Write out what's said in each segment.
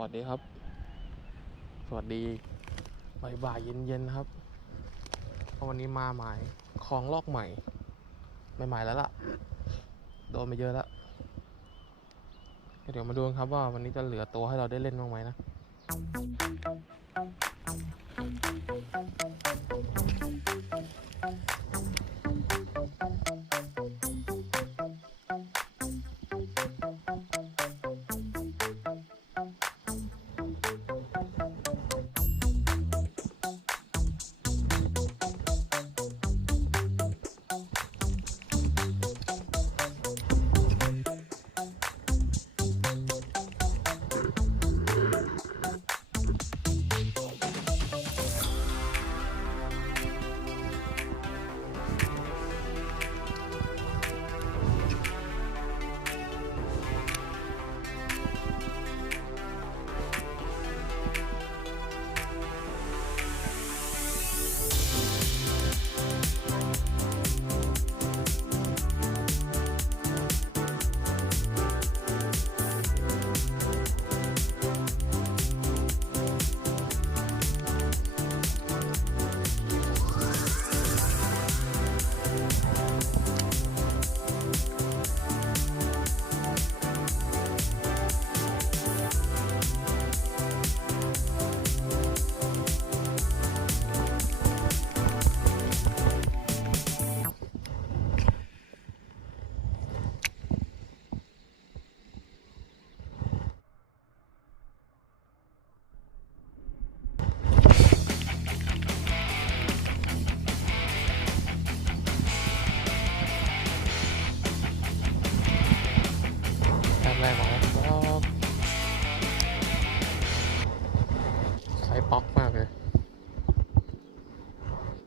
วัสดีครับ สวัสดีบ่ายบ่ายเย็นเย็นๆครับวันนี้มาหมายคลองลอกใหม่ ไม่หมายแล้วล่ะ โดนไปเยอะแล้วเดี๋ยวมาดูครับว่าวันนี้จะเหลือตัวให้เราได้เล่นบ้างไหมนะ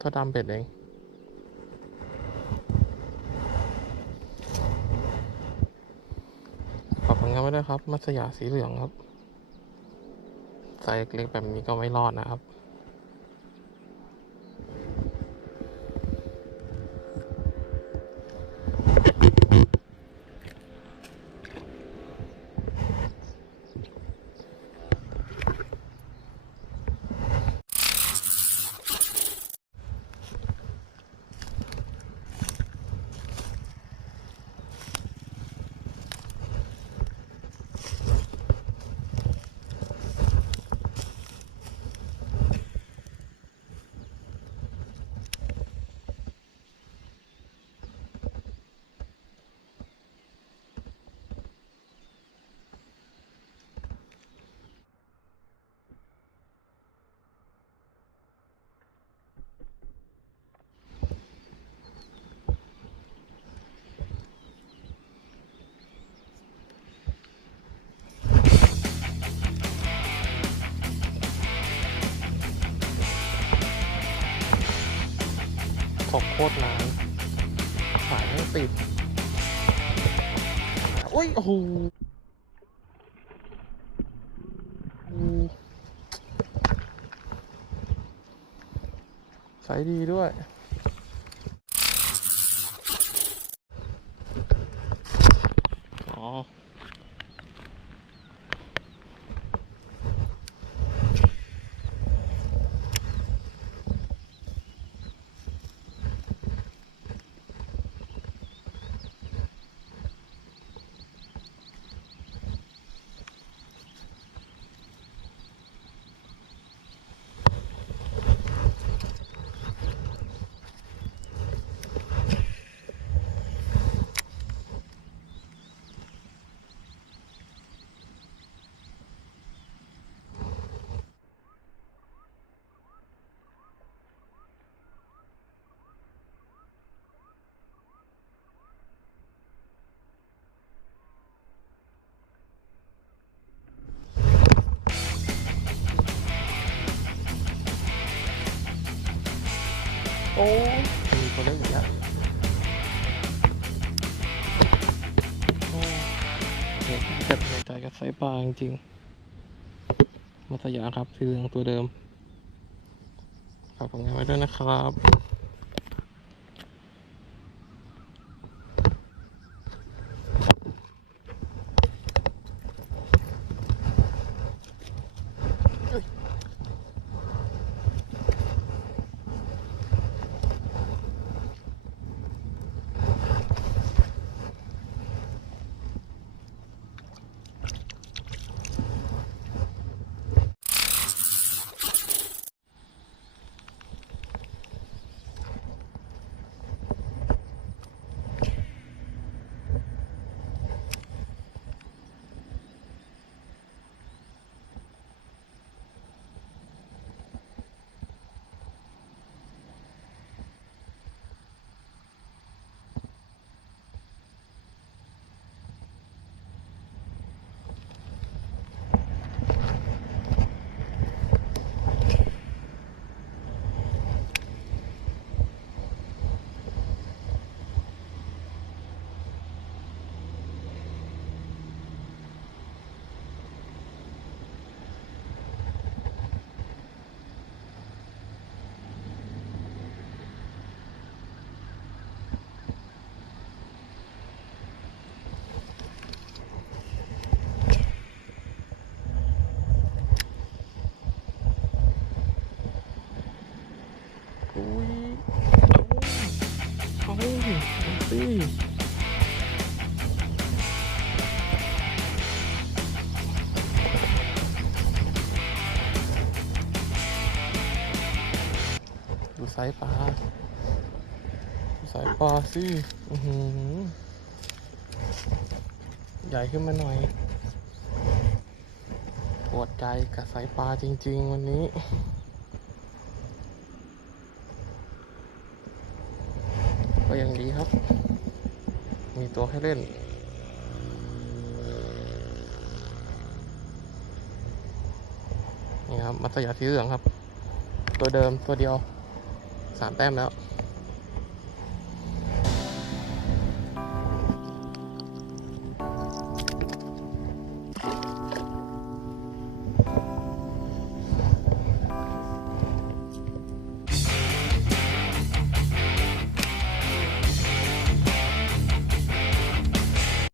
ถ้าดำเป็ดเองฝากผลงานไว้ด้วยครับ มัสยาสีเหลืองครับไซส์เล็กแบบนี้ก็ไม่รอดนะครับ ตกโคตรนานขายไม่ติดโอ้ยโอ้โหใสดีด้วยอ๋อ โอ้มีคนเล่นอีกแล้วโอ้เห็นเจ็บในใจกับสายปลาจริงๆมัสยาครับสีเหลืองตัวเดิมฝากผลงานไว้ด้วยนะครับ อุ้ยเอาเอาสิดูไซส์ปลาดูไซส์ปลาสิอือหือใหญ่ขึ้นมาหน่อยปวดใจกับสายปลาจริง ๆ วันนี้ ก็ยังดีครับ มีตัวให้เล่น นี่ครับ มัตยาสีเหลืองครับ ตัวเดิมตัวเดียวสามแต้มแล้ว